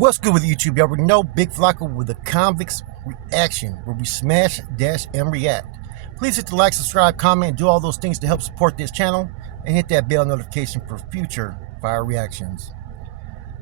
What's good with YouTube? You already know Big Flacco with a convict's reaction, where we smash, dash, and react. Please hit the like, subscribe, comment, and do all those things to help support this channel, and hit that bell notification for future fire reactions.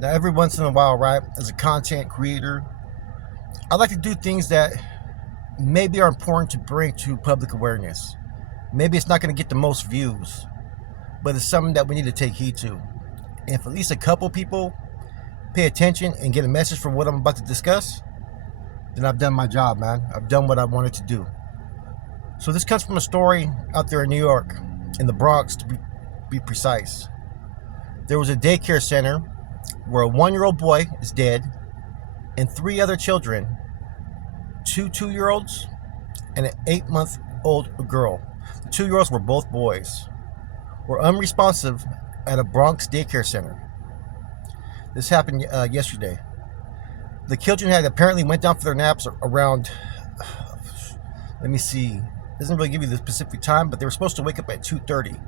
Now, every once in a while, right, as a content creator, I like to do things that maybe are important to bring to public awareness. Maybe it's not going to get the most views, but it's something that we need to take heed to. And if at least a couple people pay attention and get a message from what I'm about to discuss, then I've done my job, man. I've done what I wanted to do. So this comes from a story out there in New York, in the Bronx to be precise. There was a daycare center where a 1-year-old boy is dead and 3 other children, 2 2-year-olds and an 8-month-old girl. The 2-year-olds were both boys, were unresponsive at a Bronx daycare center. This happened yesterday. The children had apparently went down for their naps around, let me see, doesn't really give you the specific time, but they were supposed to wake up at 2:30.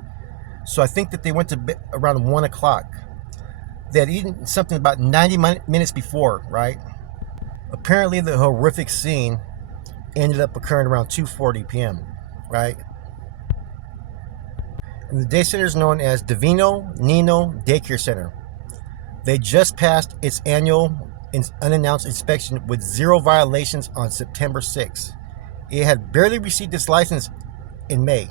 So I think that they went to bed around 1 o'clock. They had eaten something about 90 minutes before, right? Apparently the horrific scene ended up occurring around 2:40 p.m., right? And the day center is known as Divino Nino Daycare Center. They just passed its annual unannounced inspection with 0 violations on September 6th. It had barely received its license in May.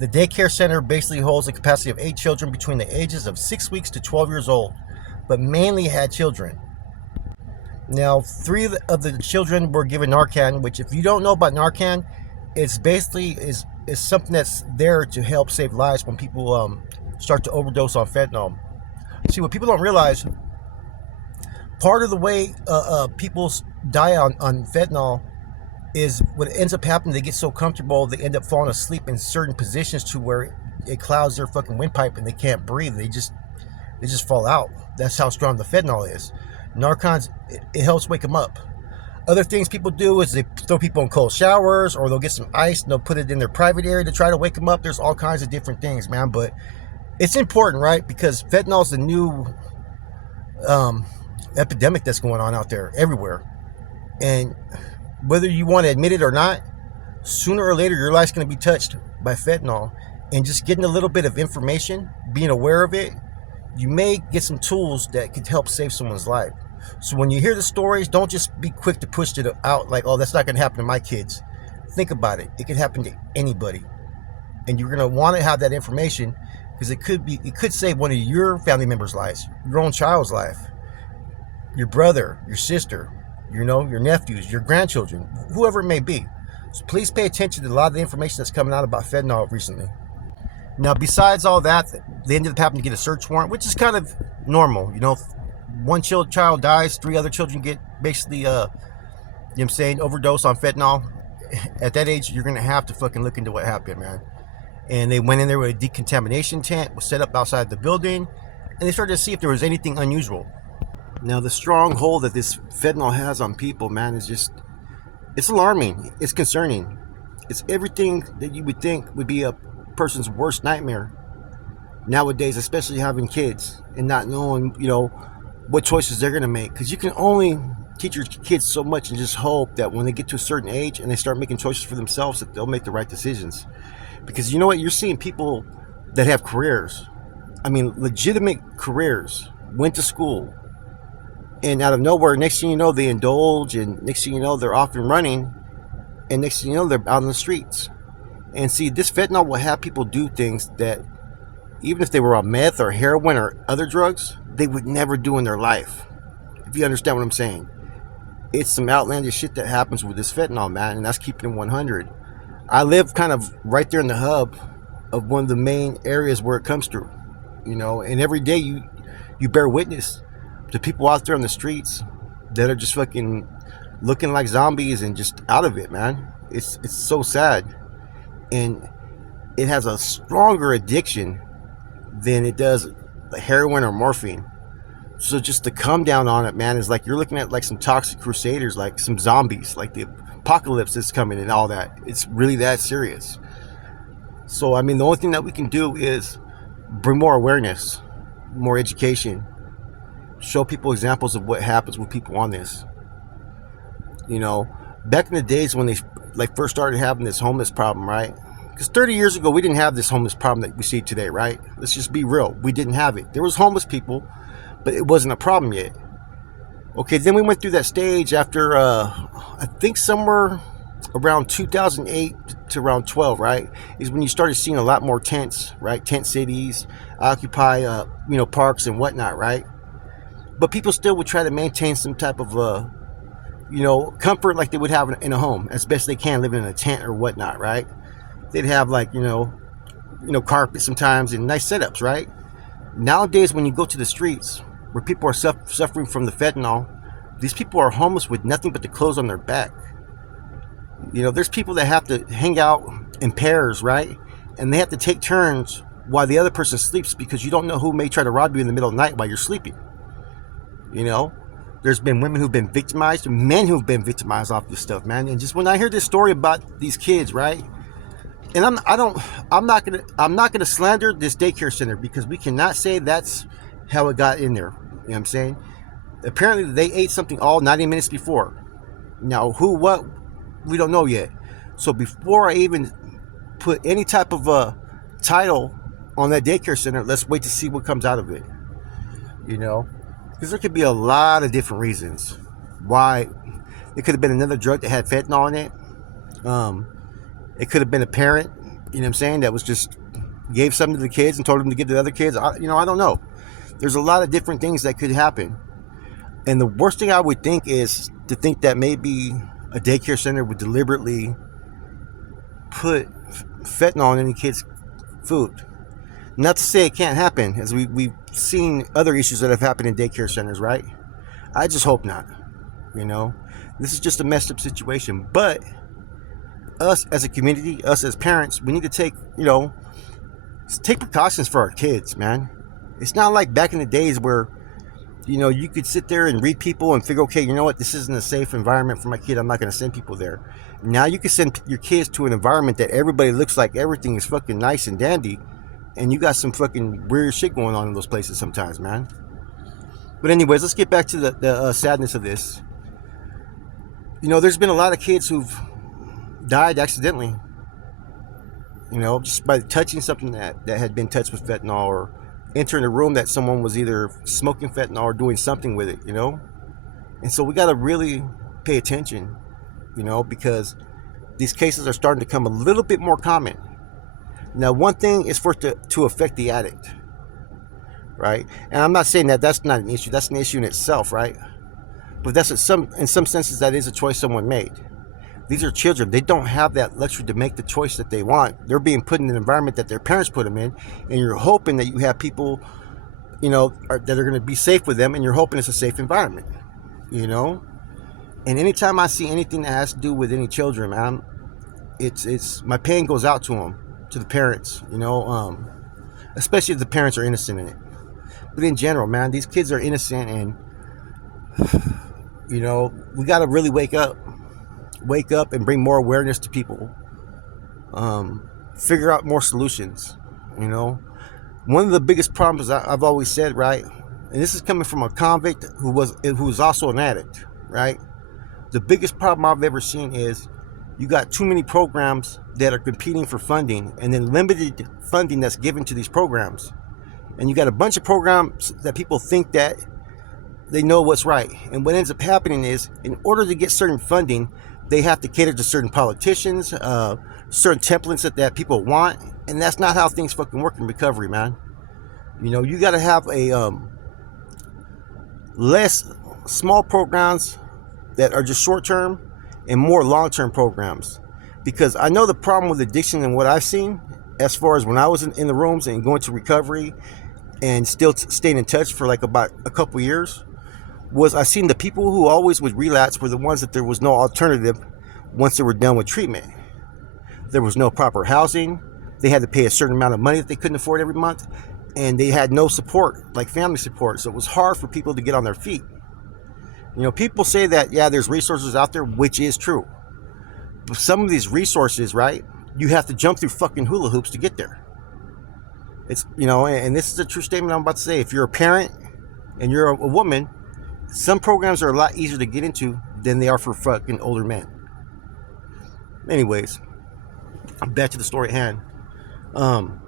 The daycare center basically holds a capacity of 8 children between the ages of 6 weeks to 12 years old, but mainly had children. Now, 3 of the children were given Narcan, which, if you don't know about Narcan, it's basically is something that's there to help save lives when people start to overdose on fentanyl. See, what people don't realize, part of the way people die on fentanyl is what ends up happening. They get so comfortable, they end up falling asleep in certain positions to where it clouds their fucking windpipe and they can't breathe. They just fall out. That's how strong the fentanyl is. Narcons, it helps wake them up. Other things people do is they throw people in cold showers, or they'll get some ice and they'll put it in their private area to try to wake them up. There's all kinds of different things, man, but it's important, right? Because fentanyl is the new epidemic that's going on out there everywhere. And whether you want to admit it or not, sooner or later, your life's going to be touched by fentanyl. And just getting a little bit of information, being aware of it, you may get some tools that could help save someone's life. So when you hear the stories, don't just be quick to push it out like, oh, that's not going to happen to my kids. Think about it. It could happen to anybody. And you're going to want to have that information, because it could save one of your family members' lives, your own child's life, your brother, your sister, your nephews, your grandchildren, whoever it may be. So please pay attention to a lot of the information that's coming out about fentanyl recently. Now, besides all that, they ended up having to get a search warrant, which is kind of normal. 1 child dies, 3 other children get basically, overdose on fentanyl. At that age, you're going to have to fucking look into what happened, man. And they went in there with a decontamination tent, was set up outside the building, and they started to see if there was anything unusual. Now, the strong hold that this fentanyl has on people, man, is just, it's alarming. It's concerning. It's everything that you would think would be a person's worst nightmare nowadays, especially having kids and not knowing, what choices they're going to make. Because you can only teach your kids so much and just hope that when they get to a certain age and they start making choices for themselves, that they'll make the right decisions. Because you know what? You're seeing people that have careers. I mean, legitimate careers, went to school, and out of nowhere, next thing you know, they indulge, and next thing you know, they're off and running, and next thing you know, they're out on the streets. And see, this fentanyl will have people do things that, even if they were on meth or heroin or other drugs, they would never do in their life. If you understand what I'm saying. It's some outlandish shit that happens with this fentanyl, man, and that's keeping it 100. I live kind of right there in the hub of one of the main areas where it comes through, and every day you bear witness to people out there on the streets that are just fucking looking like zombies and just out of it, man. It's so sad. And it has a stronger addiction than it does heroin or morphine. So just to come down on it, man, is like you're looking at like some toxic crusaders, like some zombies, like the apocalypse is coming and all that. It's really that serious. So, I mean, the only thing that we can do is bring more awareness, more education, show people examples of what happens with people on this. You know, back in the days when they like first started having this homeless problem, right? Because 30 years ago, we didn't have this homeless problem that we see today, right? Let's just be real. We didn't have it. There was homeless people, but it wasn't a problem yet. Okay, then we went through that stage after, I think somewhere around 2008 to around 12, right? Is when you started seeing a lot more tents, right? Tent cities, occupy, parks and whatnot, right? But people still would try to maintain some type of, comfort like they would have in a home as best they can, living in a tent or whatnot, right? They'd have like, carpet sometimes and nice setups, right? Nowadays, when you go to the streets where people are suffering from the fentanyl, these people are homeless with nothing but the clothes on their back. There's people that have to hang out in pairs, right? And they have to take turns while the other person sleeps because you don't know who may try to rob you in the middle of the night while you're sleeping. There's been women who've been victimized, men who've been victimized off this stuff, man. And just when I hear this story about these kids, right? And I'm not gonna slander this daycare center because we cannot say that's how it got in there. You know what I'm saying? Apparently they ate something all 90 minutes before. Now who, what, we don't know yet. So before I even put any type of title on that daycare center, let's wait to see what comes out of it. Because there could be a lot of different reasons why. It could have been another drug that had fentanyl in it. It could have been a parent, that was just gave something to the kids and told them to give to the other kids. I don't know. There's a lot of different things that could happen. And the worst thing I would think is to think that maybe a daycare center would deliberately put fentanyl in any kid's food. Not to say it can't happen, as we've seen other issues that have happened in daycare centers, right? I just hope not. This is just a messed up situation. But us as a community, us as parents, we need to take precautions for our kids, man. It's not like back in the days where, you could sit there and read people and figure, okay, this isn't a safe environment for my kid. I'm not going to send people there. Now you can send your kids to an environment that everybody looks like everything is fucking nice and dandy. And you got some fucking weird shit going on in those places sometimes, man. But anyways, let's get back to the sadness of this. There's been a lot of kids who've died accidentally. Just by touching something that had been touched with fentanyl, or entering a room that someone was either smoking fentanyl or doing something with it, And so we got to really pay attention, because these cases are starting to become a little bit more common. Now, one thing is for it to affect the addict, right? And I'm not saying that that's not an issue. That's an issue in itself, right? But in some senses, that is a choice someone made. These are children. They don't have that luxury to make the choice that they want. They're being put in an environment that their parents put them in, and you're hoping that you have people, that are going to be safe with them, and you're hoping it's a safe environment, And anytime I see anything that has to do with any children, man, it's my pain goes out to them. To the parents, especially if the parents are innocent in it. But in general, man, these kids are innocent, and we got to really wake up and bring more awareness to people. Figure out more solutions. One of the biggest problems I've always said, right, and this is coming from a convict who was also an addict, right? The biggest problem I've ever seen is you got too many programs that are competing for funding, and then limited funding that's given to these programs. And you got a bunch of programs that people think that they know what's right. And what ends up happening is, in order to get certain funding, they have to cater to certain politicians, certain templates that people want. And that's not how things fucking work in recovery, man. You got to have a less small programs that are just short term, and more long-term programs. Because I know the problem with addiction, and what I've seen as far as when I was in the rooms and going to recovery and still staying in touch for like about a couple years, was I seen the people who always would relapse were the ones that there was no alternative once they were done with treatment. There was no proper housing. They had to pay a certain amount of money that they couldn't afford every month, and they had no support, like family support. So it was hard for people to get on their feet. People say that, yeah, there's resources out there, which is true. But some of these resources, right, you have to jump through fucking hula hoops to get there. It's, and this is a true statement I'm about to say. If you're a parent and you're a woman, some programs are a lot easier to get into than they are for fucking older men. Anyways, back to the story at hand. Um,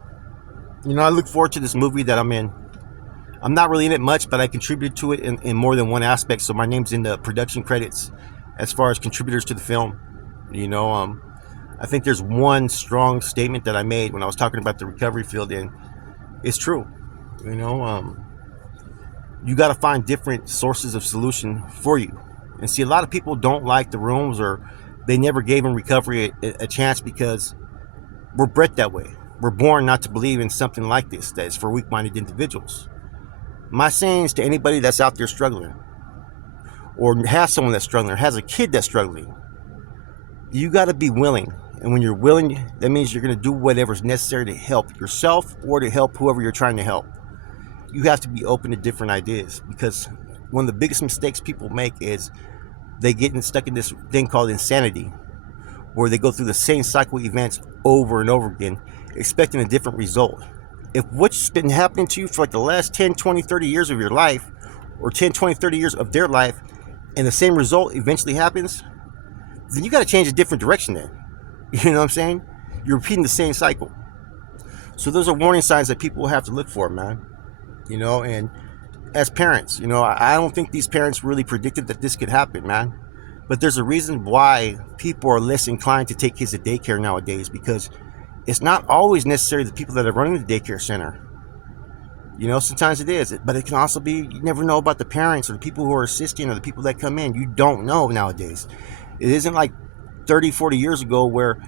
I look forward to this movie that I'm in. I'm not really in it much, but I contributed to it in more than one aspect. So my name's in the production credits as far as contributors to the film. I think there's one strong statement that I made when I was talking about the recovery field, and it's true. You got to find different sources of solution for you. And see, a lot of people don't like the rooms, or they never gave in recovery a chance because we're bred that way. We're born not to believe in something like this that is for weak-minded individuals. My sayings to anybody that's out there struggling, or has someone that's struggling, or has a kid that's struggling, you got to be willing. And when you're willing, that means you're going to do whatever's necessary to help yourself or to help whoever you're trying to help. You have to be open to different ideas, because one of the biggest mistakes people make is they get stuck in this thing called insanity, where they go through the same cycle of events over and over again, expecting a different result. If what's been happening to you for like the last 10, 20, 30 years of your life, or 10, 20, 30 years of their life, and the same result eventually happens, then you got to change a different direction then. You know what I'm saying? You're repeating the same cycle. So those are warning signs that people have to look for, man. And as parents, I don't think these parents really predicted that this could happen, man. But there's a reason why people are less inclined to take kids to daycare nowadays, because it's not always necessarily the people that are running the daycare center. Sometimes it is, but it can also be, you never know about the parents or the people who are assisting or the people that come in. You don't know nowadays. It isn't like 30, 40 years ago where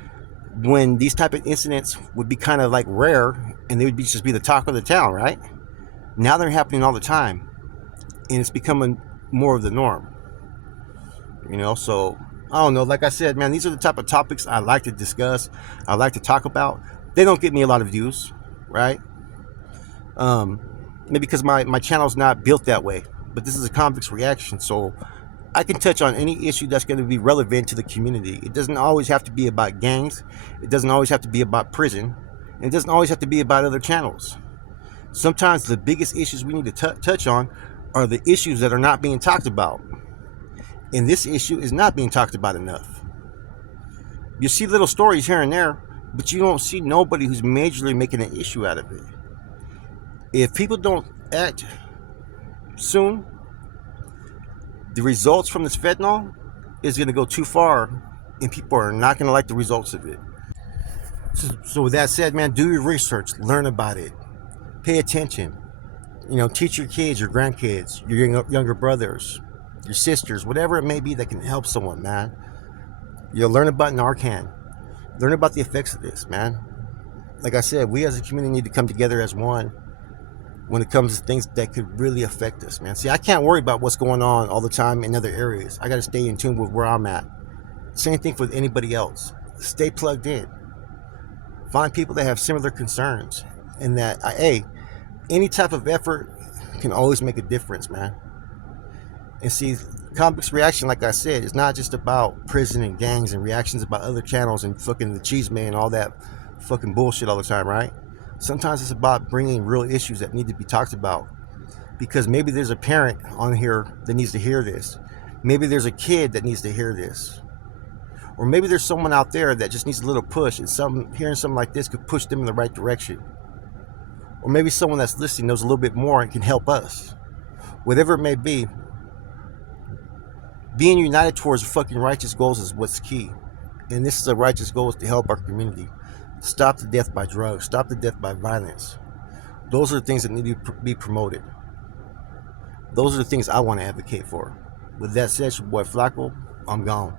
when these type of incidents would be kind of like rare and they would just be the talk of the town, right? Now they're happening all the time, and it's becoming more of the norm. So I don't know. Like I said, man, these are the type of topics I like to discuss. I like to talk about. They don't get me a lot of views, right? Maybe because my channel's not built that way. But this is a convict's reaction, so I can touch on any issue that's going to be relevant to the community. It doesn't always have to be about gangs. It doesn't always have to be about prison. And it doesn't always have to be about other channels. Sometimes the biggest issues we need to touch on are the issues that are not being talked about. And this issue is not being talked about enough. You see little stories here and there, but you don't see nobody who's majorly making an issue out of it. If people don't act soon, the results from this fentanyl is going to go too far, and people are not going to like the results of it. So with that said, man, do your research, learn about it, pay attention. Teach your kids, your grandkids, your younger brothers, your sisters, whatever it may be that can help someone, man. Learn about Narcan. Learn about the effects of this, man. Like I said, we as a community need to come together as one when it comes to things that could really affect us, man. See, I can't worry about what's going on all the time in other areas. I got to stay in tune with where I'm at. Same thing for anybody else. Stay plugged in. Find people that have similar concerns, and that, hey, any type of effort can always make a difference, man. And see, Convict's reaction, like I said, is not just about prison and gangs and reactions about other channels and fucking the cheese man and all that fucking bullshit all the time, right? Sometimes it's about bringing real issues that need to be talked about, because maybe there's a parent on here that needs to hear this. Maybe there's a kid that needs to hear this. Or maybe there's someone out there that just needs a little push, and hearing something like this could push them in the right direction. Or maybe someone that's listening knows a little bit more and can help us. Whatever it may be, being united towards fucking righteous goals is what's key. And this is a righteous goal, is to help our community. Stop the death by drugs. Stop the death by violence. Those are the things that need to be promoted. Those are the things I want to advocate for. With that said, your boy Flacco, I'm gone.